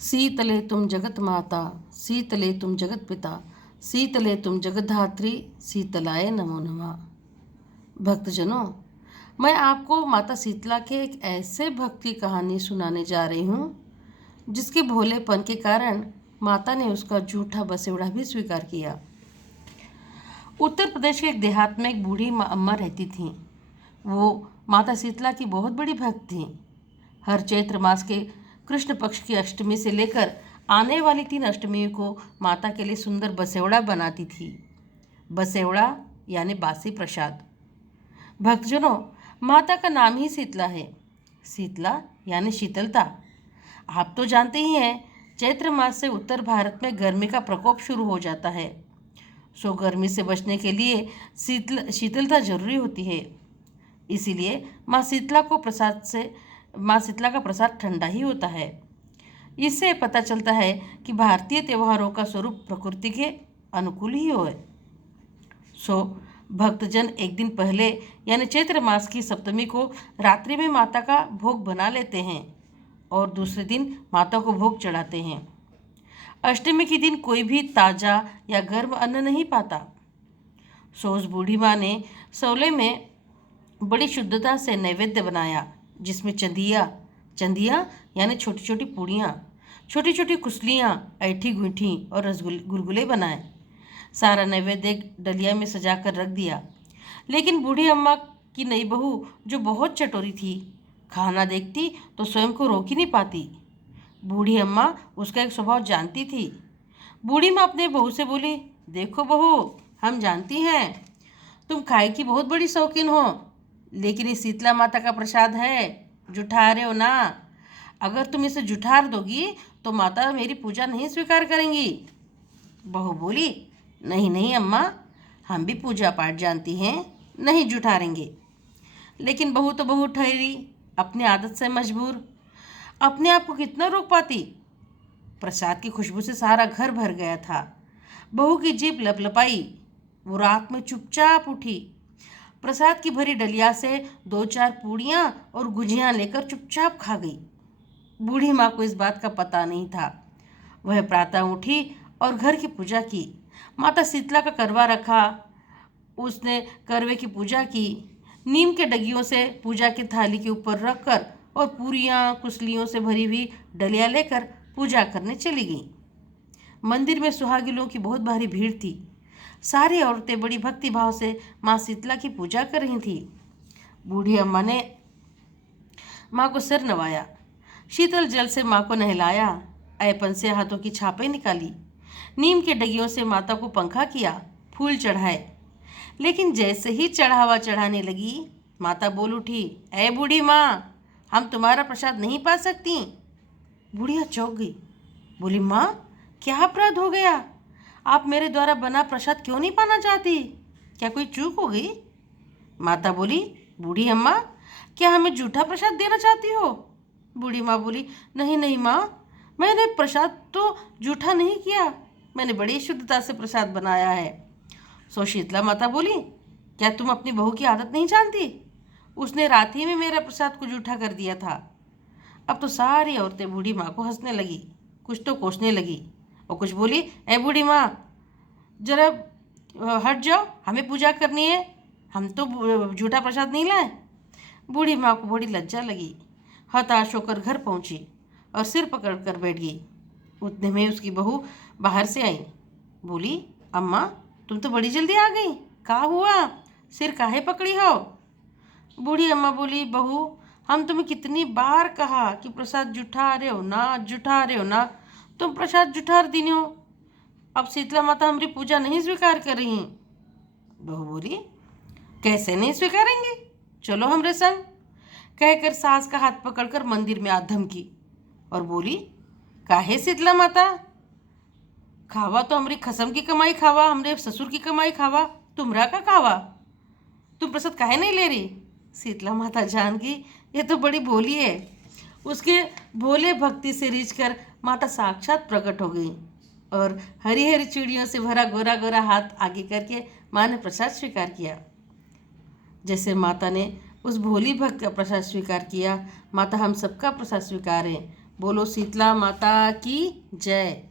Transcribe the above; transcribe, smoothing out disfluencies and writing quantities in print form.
शीतले तुम जगत माता, शीतले तुम जगत पिता, शीतले तुम जगद्धात्री, शीतलाय नमो नमः। भक्तजनों, मैं आपको माता शीतला के एक ऐसे भक्त की कहानी सुनाने जा रही हूँ जिसके भोलेपन के कारण माता ने उसका जूठा बसेड़ा भी स्वीकार किया। उत्तर प्रदेश के एक देहात में एक बूढ़ी अम्मा रहती थीं। वो माता शीतला की बहुत बड़ी भक्त थीं। हर चैत्र मास के कृष्ण पक्ष की अष्टमी से लेकर आने वाली 3 अष्टमियों को माता के लिए सुंदर बसेवड़ा बनाती थी। बसेवड़ा यानी बासी प्रसाद। भक्तजनों, माता का नाम ही शीतला है। शीतला यानी शीतलता। आप तो जानते ही हैं, चैत्र मास से उत्तर भारत में गर्मी का प्रकोप शुरू हो जाता है। सो गर्मी से बचने के लिए शीतलता जरूरी होती है। इसीलिए माँ शीतला का प्रसाद ठंडा ही होता है। इससे पता चलता है कि भारतीय त्योहारों का स्वरूप प्रकृति के अनुकूल ही हो। सो भक्तजन एक दिन पहले यानी चैत्र मास की सप्तमी को रात्रि में माता का भोग बना लेते हैं और दूसरे दिन माता को भोग चढ़ाते हैं। अष्टमी के दिन कोई भी ताज़ा या गर्म अन्न नहीं पाता। सो उस बूढ़ी माँ ने सौले में बड़ी शुद्धता से नैवेद्य बनाया, जिसमें चंदिया यानी छोटी छोटी पूड़ियाँ, छोटी छोटी कुसलियाँ, ऐठी गुंठी और गुलगुले बनाए। सारा नैवेद्य एक डलिया में सजा कर रख दिया। लेकिन बूढ़ी अम्मा की नई बहू, जो बहुत चटोरी थी, खाना देखती तो स्वयं को रोक ही नहीं पाती। बूढ़ी अम्मा उसका एक स्वभाव जानती थी। बूढ़ी माँ अपने बहू से बोली, देखो बहू, हम जानती हैं तुम खाए की बहुत बड़ी शौकीन हो, लेकिन ये शीतला माता का प्रसाद है, जुठा रहे हो ना। अगर तुम इसे जुठार दोगी तो माता मेरी पूजा नहीं स्वीकार करेंगी। बहू बोली, नहीं नहीं अम्मा, हम भी पूजा पाठ जानती हैं, नहीं जुठारेंगे। लेकिन बहू तो बहू ठहरी, अपनी आदत से मजबूर। अपने आप को कितना रोक पाती। प्रसाद की खुशबू से सारा घर भर गया था। बहू की जीभ लपलपाई। वो रात में चुपचाप उठी, प्रसाद की भरी डलिया से 2-4 पूड़ियाँ और गुजियाँ लेकर चुपचाप खा गई। बूढ़ी माँ को इस बात का पता नहीं था। वह प्रातः उठी और घर की पूजा की। माता शीतला का करवा रखा। उसने करवे की पूजा की। नीम के डगियों से पूजा की थाली के ऊपर रखकर और पूरियाँ कुसलियों से भरी हुई डलिया लेकर पूजा करने चली गई। मंदिर में सुहागिनों की बहुत भारी भीड़ थी। सारी औरतें बड़ी भक्ति भाव से माँ शीतला की पूजा कर रही थी। बूढ़ी अम्मा ने माँ को सिर नवाया, शीतल जल से माँ को नहलाया, ऐपन से हाथों की छापें निकाली, नीम के डगियों से माता को पंखा किया, फूल चढ़ाए। लेकिन जैसे ही चढ़ावा चढ़ाने लगी, माता बोल उठी, ऐ बूढ़ी माँ, हम तुम्हारा प्रसाद नहीं पा सकती। बूढ़िया चौंक गई, बोली, माँ, क्या अपराध हो गया? आप मेरे द्वारा बना प्रसाद क्यों नहीं पाना चाहती? क्या कोई चूक हो गई? माता बोली, बूढ़ी अम्मा, क्या हमें झूठा प्रसाद देना चाहती हो? बूढ़ी माँ बोली, नहीं नहीं माँ, मैंने प्रसाद तो झूठा नहीं किया, मैंने बड़ी शुद्धता से प्रसाद बनाया है। सो शीतला माता बोली, क्या तुम अपनी बहू की आदत नहीं जानती? उसने रात ही में मेरा प्रसाद को झूठा कर दिया था। अब तो सारी औरतें बूढ़ी माँ को हंसने लगी, कुछ तो कोसने लगी और कुछ बोली, ऐ बूढ़ी माँ, जरा हट जाओ, हमें पूजा करनी है, हम तो झूठा प्रसाद नहीं लाए। बूढ़ी माँ को बड़ी लज्जा लगी। हताश होकर घर पहुँची और सिर पकड़ कर बैठ गई। उतने में उसकी बहू बाहर से आई। बोली, अम्मा, तुम तो बड़ी जल्दी आ गई, क्या हुआ? सिर काहे पकड़ी हो? बूढ़ी अम्मा बोली, बहू, हम तुम्हें कितनी बार कहा कि प्रसाद जुठा रहे हो ना, जुठा रहे हो ना, तुम प्रसाद जुठार दी हो। अब शीतला माता हमारी पूजा नहीं स्वीकार कर रही। बहू बोली, कैसे नहीं स्वीकारेंगे, चलो हमरे संग। कहकर सास का हाथ पकड़कर मंदिर में आ धमकी और बोली, काहे शीतला माता, खावा तो हमारी खसम की कमाई खावा, हमरे ससुर की कमाई खावा, तुमरा का खावा, तुम प्रसाद काहे नहीं ले रही? शीतला माता जान गई ये तो बड़ी भोली है। उसके भोले भक्ति से रीझ कर माता साक्षात प्रकट हो गई और हरी हरी चूड़ियों से भरा गोरा गोरा हाथ आगे करके माँ ने प्रसाद स्वीकार किया। जैसे माता ने उस भोली भक्त का प्रसाद स्वीकार किया, माता हम सबका प्रसाद स्वीकारें। बोलो शीतला माता की जय।